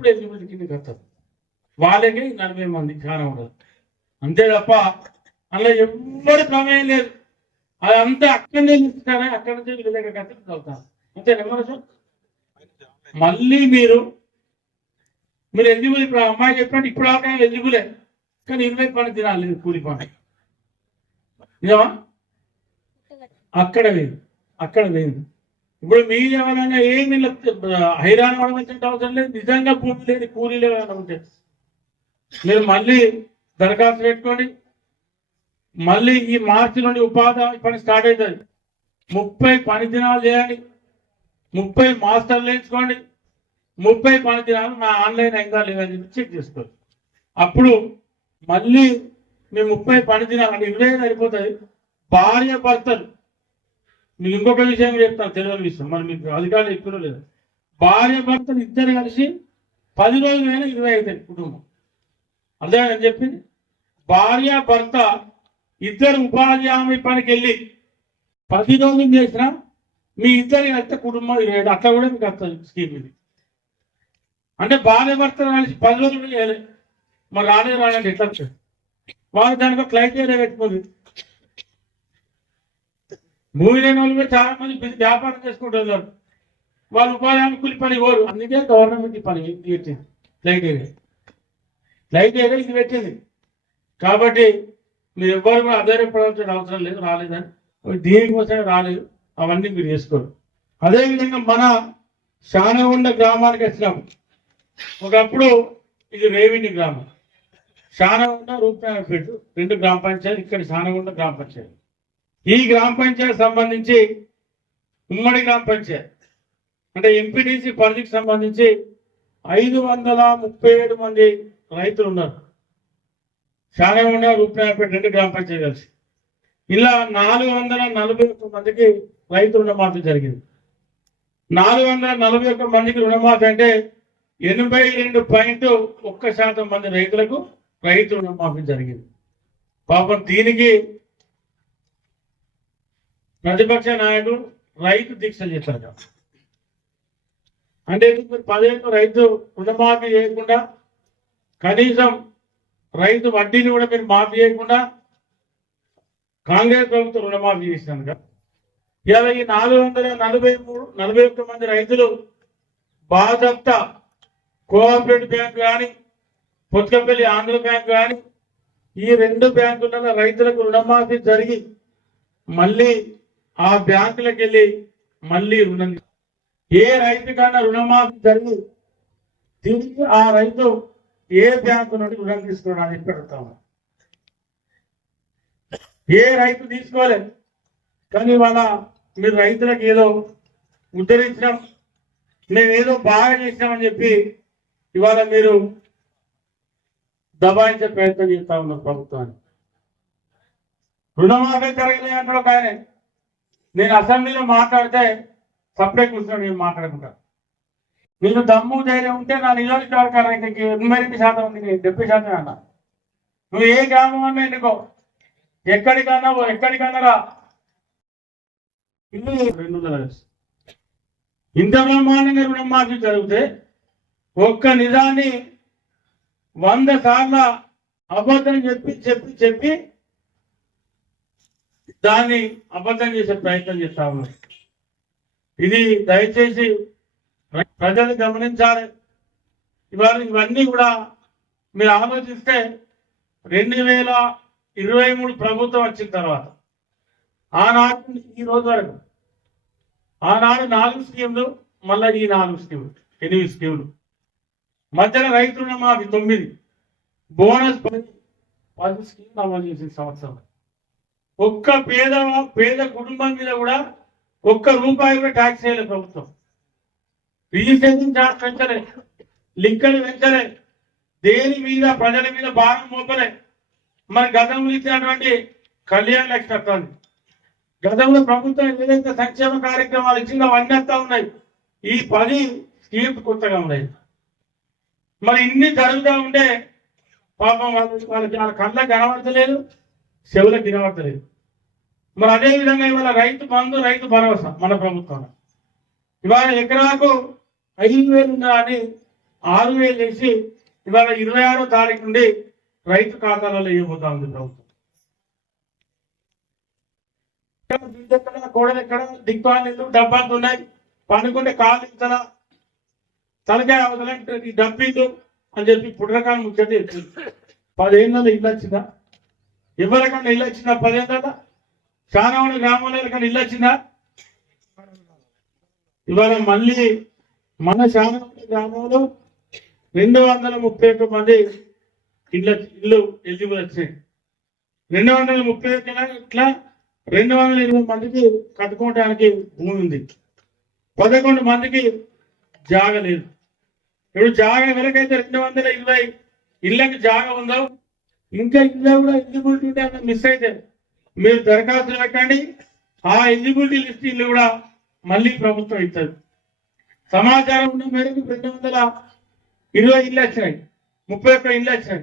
అప్పుడు ఎలిజిబిలిటీ కిందకి వస్తారు. వాళ్ళకి 40 మంది చాలా ఉండదు అంతే తప్ప అందులో ఎవ్వరి ప్రమేయం లేదు. అదంతా అక్కడి నుంచి ఇస్తారా, అక్కడి నుంచి వీళ్ళ దగ్గర కట్టి చదువుతారు అంతే. నెంబర్ మళ్ళీ మీరు ఎలిజిబుల్. ఇప్పుడు అమ్మాయి చెప్పినట్టు ఇప్పుడు ఆక ఎలిజిబులే, కానీ 20 పని తినాలి కూలి పని. నిజమా? అక్కడ వేరు, అక్కడ వేరు. ఇప్పుడు మీరు ఎవరైనా ఏమి హైరాణ పడవలసిన అవసరం లేదు. నిజంగా భూమి లేని కూలీలు ఏమైనా ఉంటే మీరు మళ్ళీ దరఖాస్తు పెట్టుకోండి. మళ్ళీ ఈ మార్చి నుండి ఉపాధి పని స్టార్ట్ అవుతుంది. 30 పని దినాలు చేయండి, 30 మాస్టర్లు వేయించుకోండి. 30 పని దినాలు నా ఆన్లైన్ అయిందా లేదని చెప్పి చెక్ చేసుకోండి. అప్పుడు మళ్ళీ మీ 30 పని దినాలు అంటే 20 సరిపోతుంది. భార్య భర్తలు, మీకు ఇంకొక విషయం చెప్తాను, తెలియని విషయం, మరి మీకు అధికారులు ఎక్కువ లేదు. భార్య భర్తలు ఇద్దరు కలిసి 10 రోజులైనా 20 అవుతుంది కుటుంబం. అదే అని చెప్పింది. భార్య భర్త ఇద్దరు ఉపాధి హామీ పనికి వెళ్ళి 10 రోజులు చేసినా మీ ఇద్దరికి అయితే కుటుంబం 20. అట్లా కూడా మీకు వస్తుంది స్కీమ్ ఇది. అంటే భార్య భర్తలు కలిసి 10 రోజులు చేయలేదు, మరి రాలేదు ఎట్లా వచ్చారు? వాళ్ళు దానికి క్రైటీరియా పెట్టుకుంది. భూమి లేని వాళ్ళు చాలా మంది వ్యాపారం చేసుకుంటున్నారు, వాళ్ళు ఉపాధి హామీ కూలి పని పోరు. అందుకే గవర్నమెంట్ ఈ పని పెట్టింది, క్రైటీరియా ఇది పెట్టింది. కాబట్టి మీరు ఎవ్వరు కూడా ఆధారపడాల్సిన అవసరం లేదు. రాలేదని దీనికోసమే రాలేదు, అవన్నీ మీరు చేసుకోరు. అదేవిధంగా మన శానగుండ గ్రామానికి వచ్చినాము. ఒకప్పుడు ఇది రేవిన్యూ గ్రామం. శానగుండ రూపాయలపేట 2 గ్రామ పంచాయతీ, ఇక్కడ శానగుండ గ్రామ పంచాయతీ. ఈ గ్రామ పంచాయతీ సంబంధించి ఉమ్మడి గ్రామ పంచాయతీ అంటే ఎంపీటీసీ పరిధికి సంబంధించి 537 మంది రైతులు ఉన్నారు. శానగుండ రూపాయలపేట 2 గ్రామ పంచాయతీ కలిసి ఇలా 441 మందికి రైతు రుణమాఫీ జరిగింది. 441 మందికి రుణమాఫీ అంటే 82.1% మంది రైతులకు రైతు రుణమాఫీ జరిగింది. పాపం దీనికి ప్రతిపక్ష నాయకుడు రైతు దీక్షలు చేస్తారు. అంటే మీరు 10 ఏళ్ళు రైతు రుణమాఫీ చేయకుండా, కనీసం రైతు వడ్డీని కూడా మీరు మాఫీ చేయకుండా కాంగ్రెస్ ప్రభుత్వం రుణమాఫీ చేసినాను కదా. ఇలా ఈ 441 మంది రైతులు బాజప్తా కోఆపరేటివ్ బ్యాంక్ కానీ, పొత్తుకపల్లి ఆంధ్ర బ్యాంక్ కానీ, ఈ 2 బ్యాంకులలో రైతులకు రుణమాఫీ జరిగి మళ్ళీ ఆ బ్యాంకులకు వెళ్ళి మళ్ళీ రుణం, ఏ రైతు కన్నా రుణమాఫీ జరిగి తిరిగి ఆ రైతు ఏ బ్యాంకు నుండి రుణం తీసుకోవడానికి అని పెడతాము. ఏ రైతు తీసుకోలేదు. కానీ ఇవాళ మీరు రైతులకు ఏదో ఉద్ధరించినాం, మేము ఏదో బాగా చేసినామని చెప్పి ఇవాళ మీరు దబాయించే ప్రయత్నం చేస్తా ఉన్నారు ప్రభుత్వాన్ని. రుణమాఫీ జరగలేదు అంటాడు ఒక ఆయన. నేను అసెంబ్లీలో మాట్లాడితే సపరేట్ కూర్చొని నేను మాట్లాడుకుంటాను. మీరు దమ్ము ధైర్యం ఉంటే నా నియోజకవర్గానికి 82% ఉంది, 70% అన్నా. నువ్వు ఏ గ్రామం అన్నా ఎన్నుకో, ఎక్కడికన్నా రా. ఇల్లు 200 ఇంత బ్రహ్మాండంగా రుణమాఫీ జరిగితే ఒక్క నిజాన్ని 100 సార్లు అబద్ధం చెప్పి దాన్ని అబద్ధం చేసే ప్రయత్నం చేస్తా ఉన్నారు. ఇది దయచేసి ప్రజలు గమనించాలి. ఇవాళ ఇవన్నీ కూడా మీరు ఆలోచిస్తే 2023 ప్రభుత్వం వచ్చిన తర్వాత ఆనాడు ఈ రోజు వరకు ఆనాడు 4 స్కీములు, మళ్ళీ ఈ 4 స్కీములు, 8 స్కీములు, మధ్యన రైతు రుణమాఫీ 9, బోనస్ 10 స్కీములు అమలు చేసిన సంవత్సరం. ఒక్క పేద కుటుంబం మీద కూడా ఒక్క రూపాయి కూడా ట్యాక్స్ చేయలేదు ప్రభుత్వం. రిజిస్ట్రేషన్ ఛార్జ్ పెంచలే, లింకలు పెంచలే, దేని మీద ప్రజల మీద భారం మోపలే. మరి గతంలో ఇచ్చినటువంటి కళ్యాణ లక్ష్మి వస్తుంది. గతంలో ప్రభుత్వం ఏదైతే సంక్షేమ కార్యక్రమాలు ఇచ్చిందో అవన్నీ వస్తా ఉన్నాయి. ఈ 10 స్కీమ్స్ కొత్తగా ఉన్నాయి. మరి ఇన్ని జరుగుతూ ఉంటే పాపం వాళ్ళకి వాళ్ళ కళ్ళకి కనబడతలేదు, చెవులకు వినబడతలేదు. మరి అదేవిధంగా ఇవాళ రైతు బంధు, రైతు భరోసా మన ప్రభుత్వం ఇవాళ ఎకరాకు 5,000 అని 6,000 చేసి ఇవాళ 26వ తారీఖు నుండి రైతు ఖాతాలలో ఇవ్వబోతా ఉంది ప్రభుత్వం. కోడలు ఎక్కడ దిగ్బాలు డబ్బాలు ఉన్నాయి, పనుకుంటే కాలు ఇతర తలకాయ అవతలంటే ఈ డబ్బీలు అని చెప్పి పుట్రకాన్ని ముచ్చట 10 ఏళ్ళ ఇల్లు వచ్చిందా? ఎవరికన్నా ఇల్లు వచ్చిందా? 10 ఏళ్ళ చాలా మంది గ్రామాల ఇల్లు వచ్చిందా? ఇవాళ మళ్ళీ మన చాలా గ్రామంలో 231 మంది ఇల్లు ఎలిజిబుల్ వచ్చినాయి. 231 ఇట్లా 220 మందికి కట్టుకోవడానికి భూమి ఉంది, 11 మందికి జాగ లేదు. ఇప్పుడు జాగ ఎవరికైతే 220 ఇళ్ళకి జాగ ఉందో ఇంకా ఇల్లు కూడా ఎలిజిబిలిటీ మిస్ అయితే మీరు దరఖాస్తులు పెట్టండి. ఆ ఎలిజిబిలిటీ లిస్ట్ ఇల్లు కూడా మళ్ళీ ప్రభుత్వం ఇస్తుంది. సమాచారం ఉన్న మేరకు 220 ఇల్లు వచ్చాయి, 31 ఇల్లు వచ్చాయి.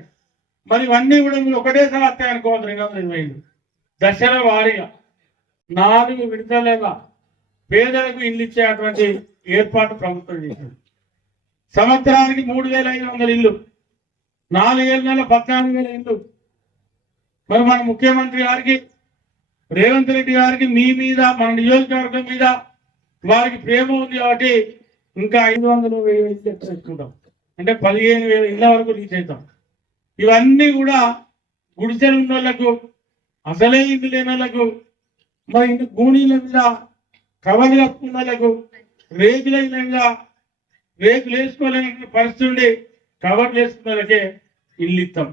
మరి ఇవన్నీ కూడా మీరు ఒకటేసారి వస్తాయి అనుకోవద్దు. 220 ఇల్లు దశల వారీగా 4 విడతలుగా పేదలకు ఇల్లు ఇచ్చేటువంటి ఏర్పాటు ప్రభుత్వం చేసింది. సంవత్సరానికి 3,500 ఇల్లు, 4 ఏళ్ళ 14,000 ఇల్లు. మరి మన ముఖ్యమంత్రి గారికి రేవంత్ రెడ్డి గారికి మీ మీద మన నియోజకవర్గం మీద వారికి ప్రేమ ఉంది కాబట్టి ఇంకా 500,000 ఇల్లు తెచ్చుకుంటాం, అంటే 15,000 ఇళ్ళ వరకు రీచ్ అవుతాం. ఇవన్నీ కూడా గుడిసెలు ఉన్న వాళ్ళకు, అసలే ఇల్లు లేని వాళ్ళకు, మరి ఇంటి గూనీల మీద కవర్లు కప్పుకున్న వాళ్ళకు, రేకుల ఇళ్ళగా రేకులు వేసుకోలేని పరిస్థితి ఉండి కవర్లు వేసుకున్న వాళ్ళకే ఇల్లు ఇస్తాం.